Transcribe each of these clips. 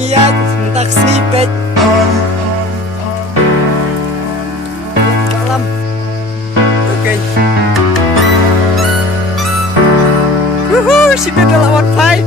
niya, mentak snipet. Dalam. Oke. Sudah lawan fight.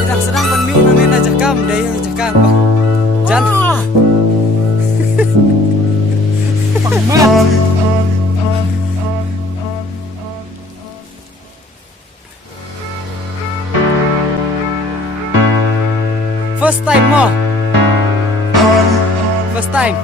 Tidak sedang berminum ini aja kam deh aja kam Jan. Pamat. First time mo. First time.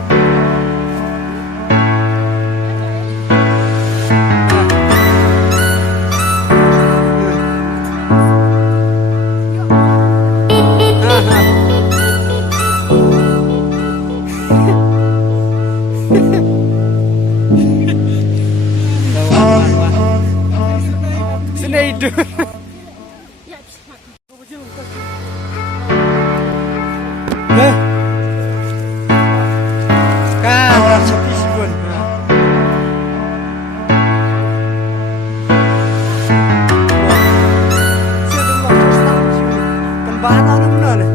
Senaidu. Kan, sepi sibun. Penbahan mana?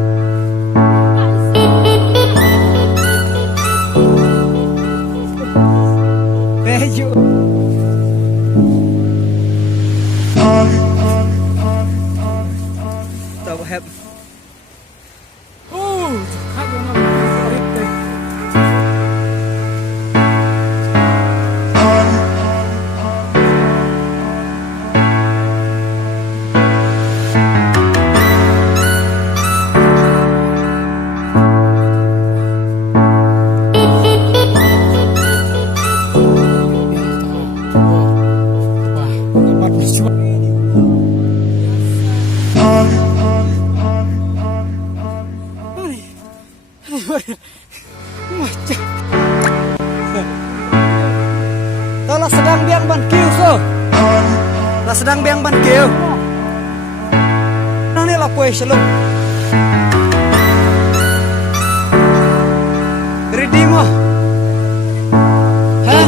Baju. Tahu heb. Tolong sedang biang ban kiu so. Lah sedang biang ban kiu. Nang ni lah puai seluk. Ready mo? Hah?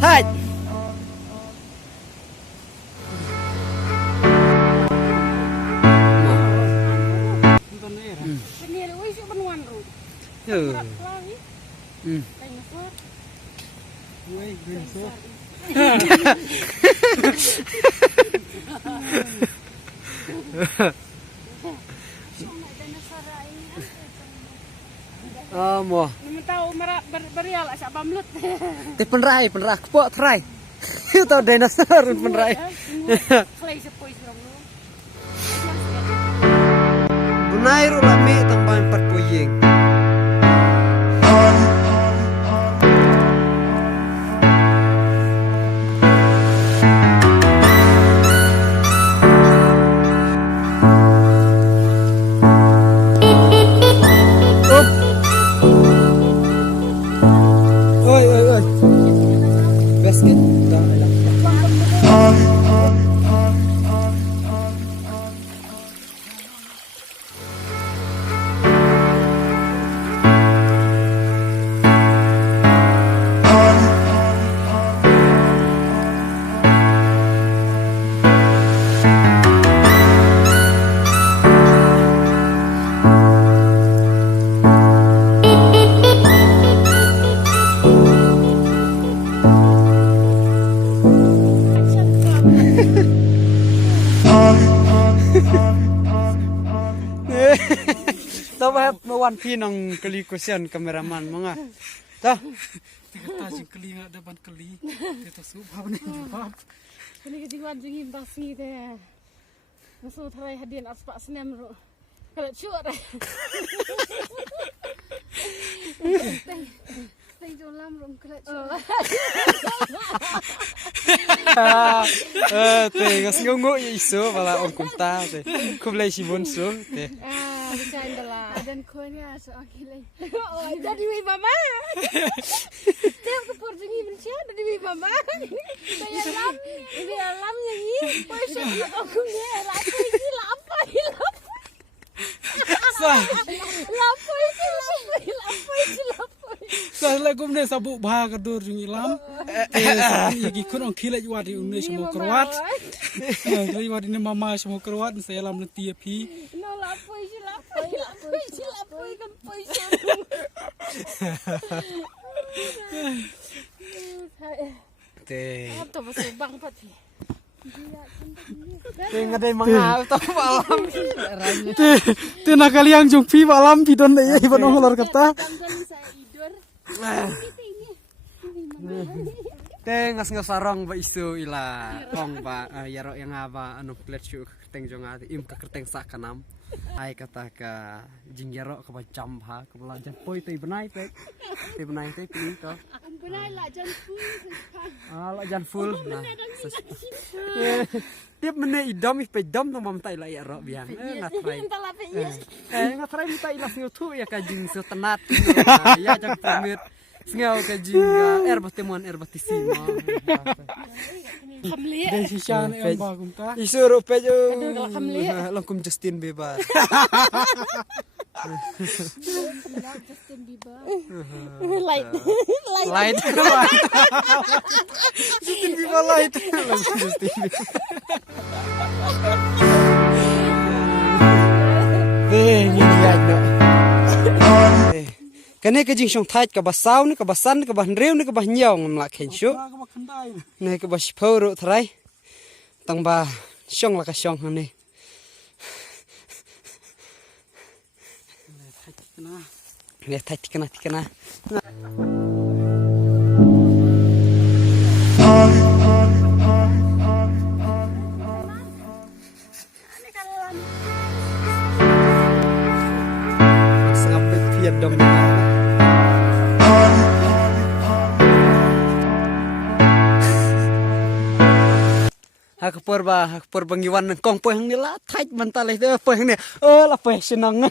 Hai. Mo. Tahu berial asak bamlut. Te penrai kepok try. Tahu dinosaur penrai. Klei sepoi surang lu. Bunai ru lami tambah 4 puyeng. Basket dah elang. Tahu bahas mawan pinang keli kusian kameraman mga. Tahu. Tiga tajing keli nggak depan keli. Itu subah nih jawab. Ini ketinggalan jengim basi deh. Masuk terai hadian aspak senam ro. Kalau cuat deh. Teng jolam rom kalau cuat. Ngas ngungu isu pala on kunta te. Kublai si bonso te. Bercanda lah. Dan kuahnya soal gila. Oh, jadi mi mama. Saya kepur jengim bercanda di mi mama. Saya lam, ini alam yang ini. Pasal aku ni lapar ini lapar. Saya lagi kumne sabuk bahag dur jeng ilam. Igi kun kila juari unne semua keruat. Kila juari ne mama semua keruat. Saya lam nanti api. No lapar kan pasal. Te. Apa pasal bang pati. Te ngadai mga tahu malam. Te nakaliang jung pi malam pidon deh iban ngolor kata. Te ngas sarong ba isu ila kong ba yaro yang apa anu pletsu kerteng jonga im ka kerteng sakanam. Ai kata ka jinggero ka bacam ha ka belajar poi te benai te. Te benai te pilih to. Benai lah jan full. Lah jan full. Nah. Tiap mene idam ih pedam to mam tai la yaro biang. Ngatrai. Ngatrai minta ilas ngutu ya ka jing su tenat. Ya jak pamit. Sengau ka jing erbatemuan erbatisima. Kamli. Dan sisa ne yang bagum ta. Isuru pejo. Aduh, kamli. Langkum Justin Bieber. Justin Bieber. Light. Light. Justin Bieber light. Langkum Justin Bieber. Ini lihat no. Kene ke jing song thait ka basau ni ka basan ka ban reu ni ka ban nyong ngam la khen shu. Ne ka bas phoro thrai. Tang ba song la ka song ni. Ne thait tikana. Sampai tiap dom. Hakpur bangiwan ng kong pohang nila tight man talay pohang ni la senang